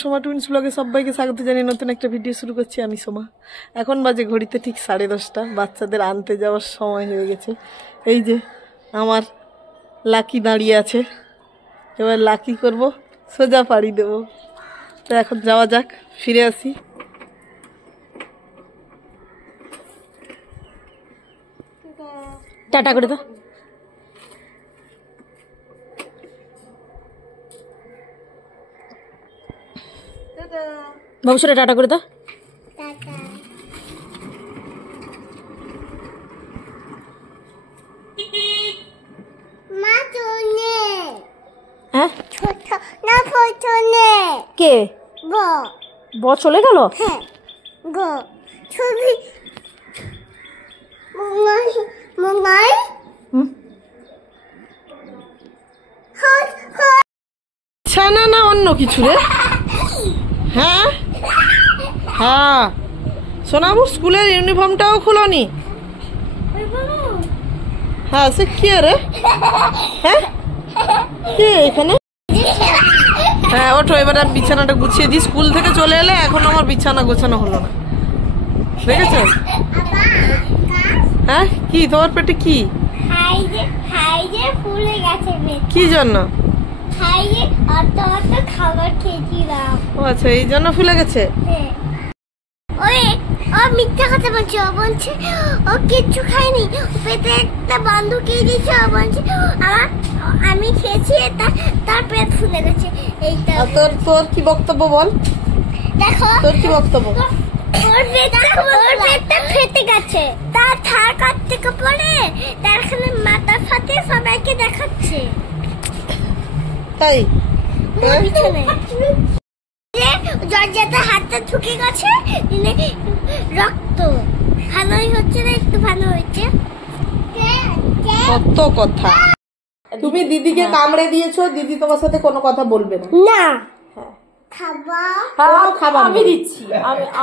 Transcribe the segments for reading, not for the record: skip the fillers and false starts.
Soma twins ব্লগে সবাইকে স্বাগত জানিয়ে নতুন একটা ভিডিও শুরু করছি। আমি সোমা। এখন বাজে ঘড়িতে ঠিক 10:30। বাচ্চাদের আনতে যাওয়ার সময় হয়ে গেছে। এই যে আমার লাকি দাঁড়িয়ে আছে, এবার লাকি করব, সোজা পাড়ি দেবো। তো এখন যাওয়া যাক, ফিরে আসি। টাটা করে দাও। বাবুসরে টাটা করে দাও। হ্যাঁ কে ব চলে গেল? ছানা না অন্য কিছু রে? হ্যাঁ হ্যাঁ, সোনাবুর স্কুলের ইউনিফর্মটাও খুলোনি? হ্যাঁ, সে কি রে? হ্যাঁ কে এখানে? হ্যাঁ ওঠো, এবার আর বিছানাটা গুছিয়ে দিই। স্কুল থেকে চলে এলে এখন আমার বিছানা গোছানো হলো না, দেখেছ? হ্যাঁ কি তোমার পেটে কি? কি জন্য? ও আচ্ছা, এই জন্য ফুলে গেছে। মিথ্যা কথা বলছে, ও বলছে ও কিচ্ছু খায়নি, পেটে একটা বন্ধুক দিয়েছে। ও বলছে আমি খেয়েছি, তার পেট ফুলে গেছে। এইটা তোর কি বক্তব্য বল? দেখো তোর কি বক্তব্য? ওর পেটটা ফেটে গেছে, তার থার কাট থেকে পড়ে তার এখানে মাথা ফাটে সবাইকে দেখাচ্ছে। তাই জর্জিয়াতে হাতটা ঠুকে গেছে, রক্ত ভালোই হচ্ছে না, একটু ভালো হয়েছে। কত কথা। তুমি দিদিকে কামড়ে দিয়েছো, দিদি তোমার সাথে কোনো কথা বলবে না? না খাবার আমি দিচ্ছি,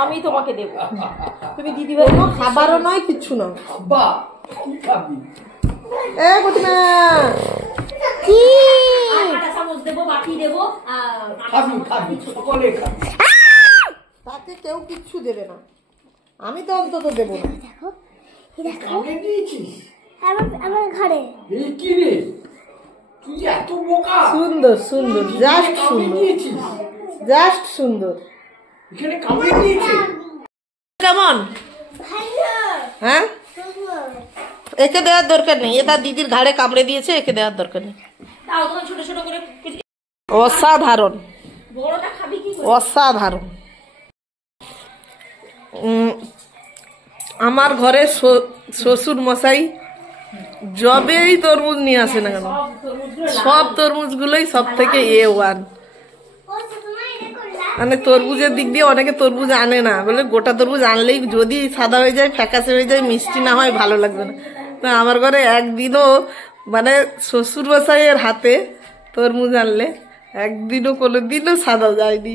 আমি তোমাকে দেবো। তুমি দিদি ভাই খাবারও নয়, কিচ্ছু নয়। কি তাকে কেউ কিচ্ছু দেবে না, আমি তো অন্তত দেবো না। আমার ঘরে সুন্দর সুন্দর, জাস্ট সুন্দর, জাস্ট সুন্দর। কেমন? হ্যাঁ, একে দেওয়ার দরকার নেই, এটা দিদির ঘাড়ে কামড়ে দিয়েছে, একে দেওয়ার দরকার নেই। ছোট ছোট করে অসাধারণ, বড়টা খাবি কি? অসাধারণ। আমার ঘরে শ্বশুর মশাই যবেই তরমুজ নিয়ে আসে না কেন, সব তরমুজ গুলোই সব থেকে A1। মানে তরমুজের দিক দিয়ে অনেকে তরমুজ আনে না, বলে গোটা তরমুজ আনলেই যদি সাদা হয়ে যায়, ফ্যাকাশে হয়ে যায়, মিষ্টি না হয়, ভালো লাগবে না। তো আমার ঘরে একদিনও মানে শ্বশুর মশাইয়ের হাতে তরমুজ আনলে একদিনও কোনোদিনও সাদা যায়নি।